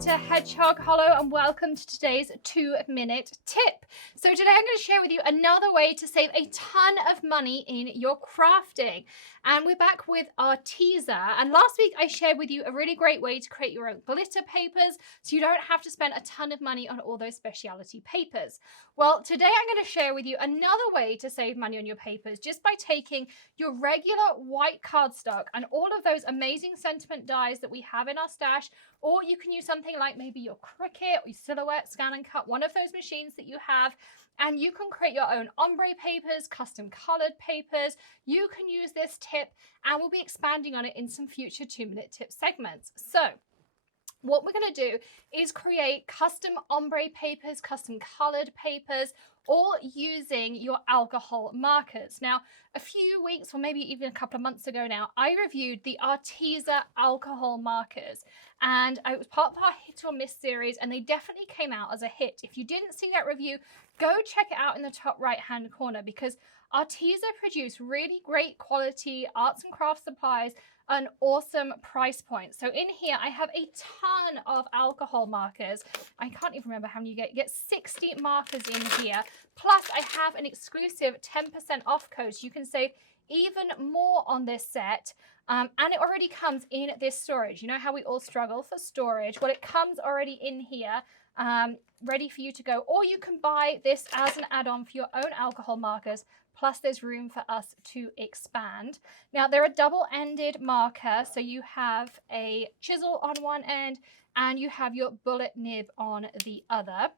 to Hedgehog. Hello and welcome to today's 2-minute tip. So today I'm going to share with you another way to save a ton of money in your crafting. And we're back with our teaser. And last week I shared with you a really great way to create your own glitter papers so you don't have to spend a ton of money on all those specialty papers. Well, today I'm going to share with you another way to save money on your papers just by taking your regular white cardstock and all of those amazing sentiment dies that we have in our stash, or you can use something like maybe your Cricut or your Silhouette, Scan and Cut, one of those machines that you have, and you can create your own ombre papers, custom colored papers. You can use this tip, and we'll be expanding on it in some future 2-minute tip segments. So what we're going to do is create custom ombre papers, custom colored papers, all using your alcohol markers. Now, a few weeks or maybe even a couple of months ago now, I reviewed the Arteza alcohol markers, and it was part of our hit or miss series, and they definitely came out as a hit. If you didn't see that review, go check it out in the top right hand corner, because Arteza produce really great quality arts and crafts supplies, an awesome price point. So in here, I have a ton of alcohol markers. I can't even remember how many you get. You get 60 markers in here. Plus, I have an exclusive 10% off code. So you can save even more on this set. And it already comes in this storage. You know how we all struggle for storage? Well, it comes already in here, ready for you to go. Or you can buy this as an add-on for your own alcohol markers. Plus there's room for us to expand. Now they're a double-ended marker, so you have a chisel on one end and you have your bullet nib on the other.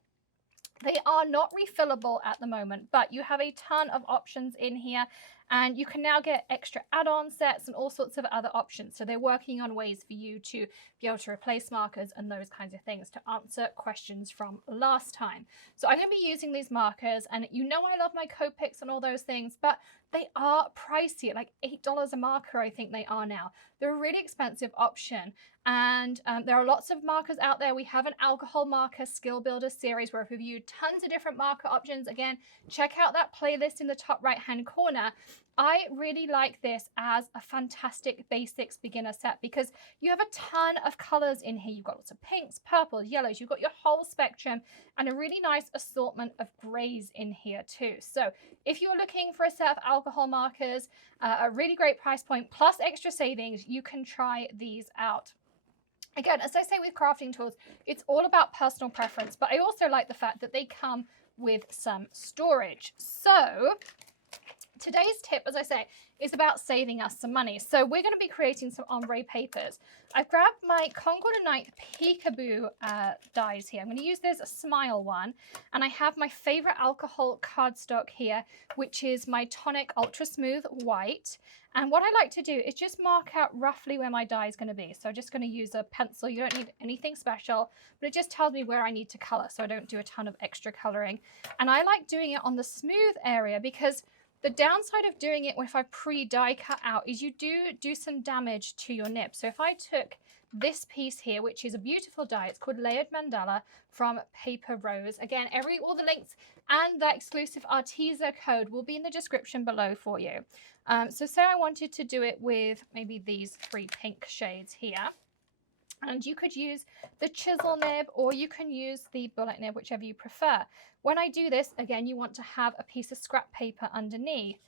They are not refillable at the moment, but you have a ton of options in here, and you can now get extra add-on sets and all sorts of other options. So they're working on ways for you to be able to replace markers and those kinds of things to answer questions from last time. So I'm going to be using these markers, and you know I love my Copics and all those things, but they are pricey, like $8 a marker, I think they are now. They're a really expensive option. And there are lots of markers out there. We have an alcohol marker skill builder series where I've reviewed tons of different marker options. Again, check out that playlist in the top right hand corner. I really like this as a fantastic basics beginner set because you have a ton of colors in here. You've got lots of pinks, purples, yellows. You've got your whole spectrum and a really nice assortment of grays in here too. So if you're looking for a set of alcohol markers, a really great price point plus extra savings, you can try these out. Again, as I say with crafting tools, it's all about personal preference, but I also like the fact that they come with some storage. So today's tip, as I say, is about saving us some money. So we're going to be creating some ombre papers. I've grabbed my Concord Night Peekaboo dies here. I'm going to use this Smile one, and I have my favorite alcohol cardstock here, which is my Tonic Ultra Smooth White. And what I like to do is just mark out roughly where my die is going to be. So I'm just going to use a pencil. You don't need anything special, but it just tells me where I need to color, so I don't do a ton of extra coloring. And I like doing it on the smooth area because the downside of doing it if I pre-die cut out is you do some damage to your nib. So if I took this piece here, which is a beautiful die, it's called Layered Mandala from Paper Rose. Again, all the links and that exclusive Arteza code will be in the description below for you. So say I wanted to do it with maybe these 3 pink shades here. And you could use the chisel nib or you can use the bullet nib, whichever you prefer. When I do this, again, you want to have a piece of scrap paper underneath.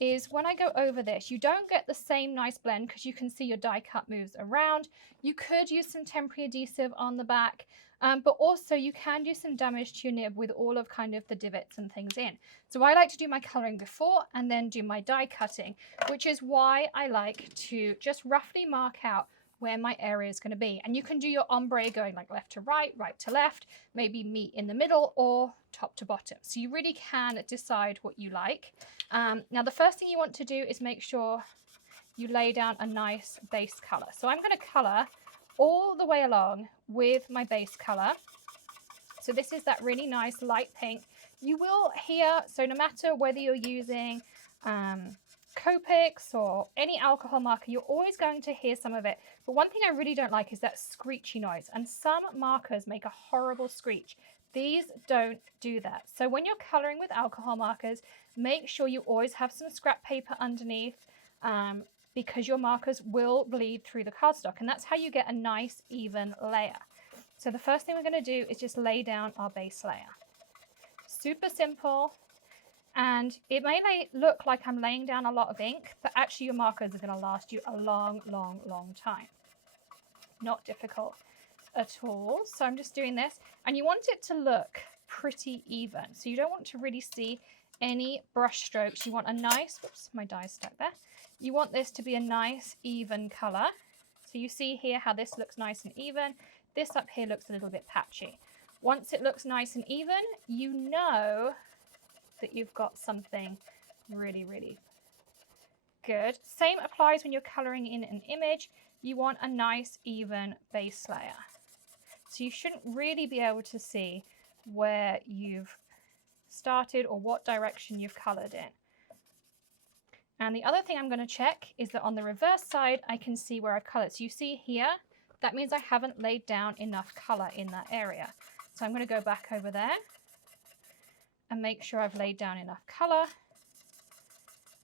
Is when I go over this, you don't get the same nice blend because you can see your die cut moves around. You could use some temporary adhesive on the back, but also you can do some damage to your nib with all of kind of the divots and things in. So I like to do my coloring before and then do my die cutting, which is why I like to just roughly mark out where my area is going to be. And you can do your ombre going like left to right, right to left, maybe meet in the middle or top to bottom. So you really can decide what you like. Now the first thing you want to do is make sure you lay down a nice base color. So I'm going to color all the way along with my base color. So this is that really nice light pink. You will hear, so no matter whether you're using Copics or any alcohol marker, you're always going to hear some of it. But one thing I really don't like is that screechy noise, and some markers make a horrible screech. These don't do that. So when you're coloring with alcohol markers, make sure you always have some scrap paper underneath because your markers will bleed through the cardstock, and that's how you get a nice even layer. So the first thing we're going to do is just lay down our base layer. Super simple. And it may look like I'm laying down a lot of ink, but actually your markers are going to last you a long, long, long time. Not difficult at all. So I'm just doing this, and you want it to look pretty even. So you don't want to really see any brush strokes. You want a nice, whoops, my dye's stuck there. You want this to be a nice even color. So you see here how this looks nice and even. This up here looks a little bit patchy. Once it looks nice and even, you know that you've got something really, really good. Same applies when you're coloring in an image. You want a nice even base layer. So you shouldn't really be able to see where you've started or what direction you've colored in. And the other thing I'm going to check is that on the reverse side, I can see where I've colored. So you see here, that means I haven't laid down enough color in that area. So I'm going to go back over there and make sure I've laid down enough color.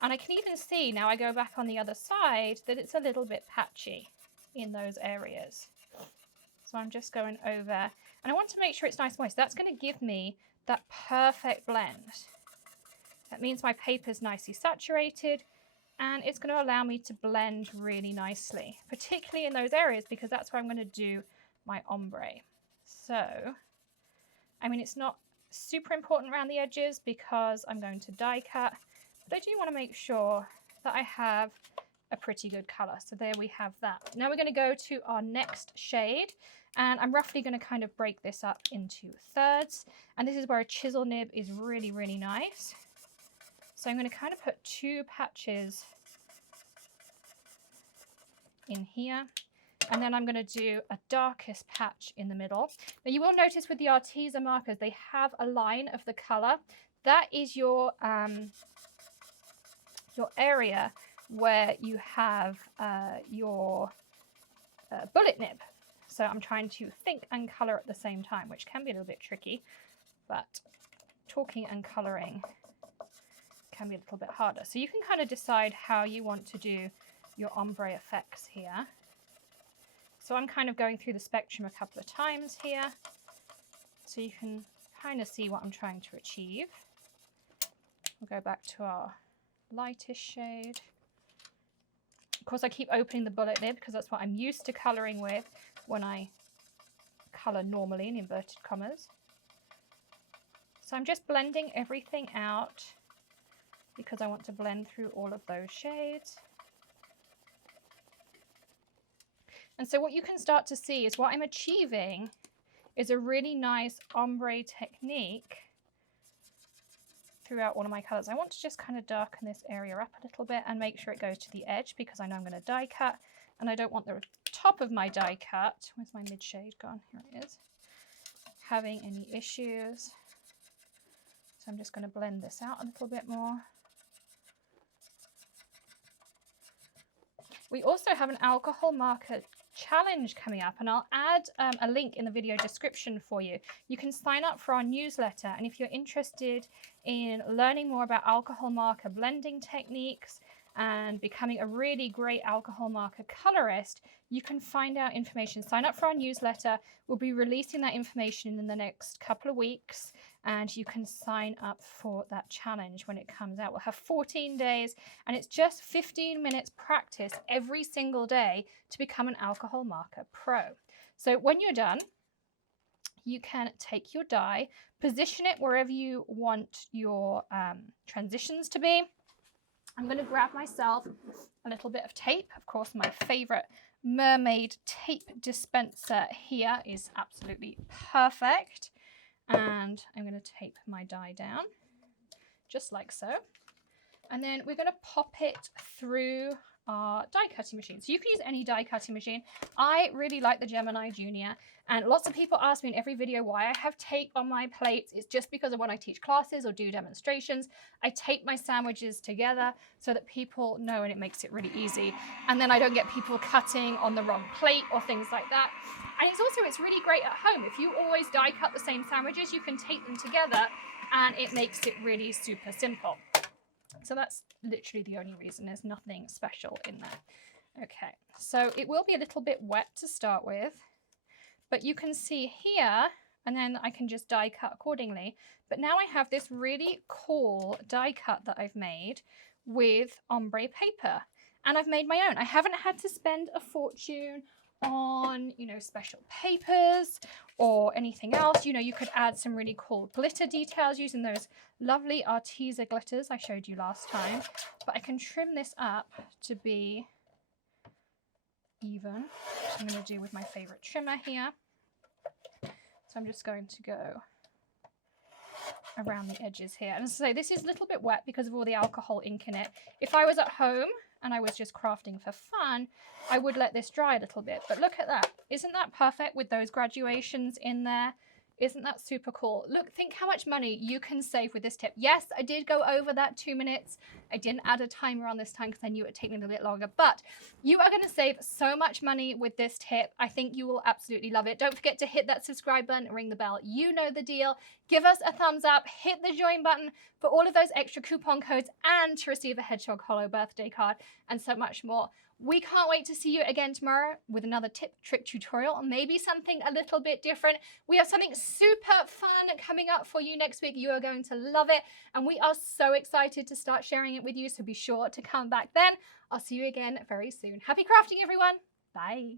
And I can even see, now I go back on the other side, that it's a little bit patchy in those areas. So I'm just going over, and I want to make sure it's nice and moist. That's going to give me that perfect blend. That means my paper is nicely saturated, and it's going to allow me to blend really nicely, particularly in those areas, because that's where I'm going to do my ombre. So, I mean, it's not super important around the edges because I'm going to die cut, but I do want to make sure that I have a pretty good color. So there we have that. Now we're going to go to our next shade, and I'm roughly going to kind of break this up into thirds, and this is where a chisel nib is really, really nice. So I'm going to kind of put 2 patches in here, and then I'm going to do a darkest patch in the middle. Now you will notice with the Arteza markers, they have a line of the color. That is your area where you have your bullet nib. So I'm trying to think and color at the same time, which can be a little bit tricky, but talking and coloring can be a little bit harder. So you can kind of decide how you want to do your ombre effects here. So I'm kind of going through the spectrum a couple of times here, so you can kind of see what I'm trying to achieve. We'll go back to our lightest shade. Of course, I keep opening the bullet nib because that's what I'm used to coloring with when I color normally in inverted commas. So I'm just blending everything out because I want to blend through all of those shades. And so what you can start to see is what I'm achieving is a really nice ombre technique throughout all of my colors. I want to just kind of darken this area up a little bit and make sure it goes to the edge because I know I'm going to die cut, and I don't want the top of my die cut, where's my mid shade gone? Here it is, having any issues. So I'm just going to blend this out a little bit more. We also have an alcohol marker challenge coming up, and I'll add a link in the video description for you. You can sign up for our newsletter, and if you're interested in learning more about alcohol marker blending techniques and becoming a really great alcohol marker colorist, you can find out information. Sign up for our newsletter. We'll be releasing that information in the next couple of weeks, and you can sign up for that challenge when it comes out. We'll have 14 days, and it's just 15 minutes practice every single day to become an alcohol marker pro. So when you're done, you can take your die, position it wherever you want your transitions to be. I'm going to grab myself a little bit of tape. Of course, my favorite Mermaid tape dispenser here is absolutely perfect. And I'm going to tape my die down just like so. And then we're going to pop it through our die cutting machine. So you can use any die cutting machine. I really like the Gemini Junior, and lots of people ask me in every video why I have tape on my plates. It's just because of when I teach classes or do demonstrations, I tape my sandwiches together so that people know, and it makes it really easy. And then I don't get people cutting on the wrong plate or things like that. And it's really great at home. If you always die cut the same sandwiches, you can tape them together and it makes it really super simple. So that's literally the only reason. There's nothing special in there. Okay, so it will be a little bit wet to start with, But you can see here, and then I can just die cut accordingly. But now I have this really cool die cut that I've made with ombre paper. And I've made my own. I haven't had to spend a fortune on, you know, special papers or anything else. You know, you could add some really cool glitter details using those lovely Arteza glitters I showed you last time. But I can trim this up to be even, which I'm going to do with my favorite trimmer here. So I'm just going to go around the edges here. And so this is a little bit wet because of all the alcohol ink in it. If I was at home and I was just crafting for fun, I would let this dry a little bit. But look at that. Isn't that perfect with those graduations in there? Isn't that super cool? Look, think how much money you can save with this tip. Yes, I did go over that 2 minutes. I didn't add a timer on this time because I knew it would take me a little bit longer, but you are going to save so much money with this tip. I think you will absolutely love it. Don't forget to hit that subscribe button, ring the bell. You know the deal. Give us a thumbs up, hit the join button for all of those extra coupon codes and to receive a Hedgehog Hollow birthday card and so much more. We can't wait to see you again tomorrow with another tip, trick tutorial, maybe something a little bit different. We have something super fun coming up for you next week. You are going to love it. And we are so excited to start sharing it with you. So be sure to come back then. I'll see you again very soon. Happy crafting, everyone. Bye.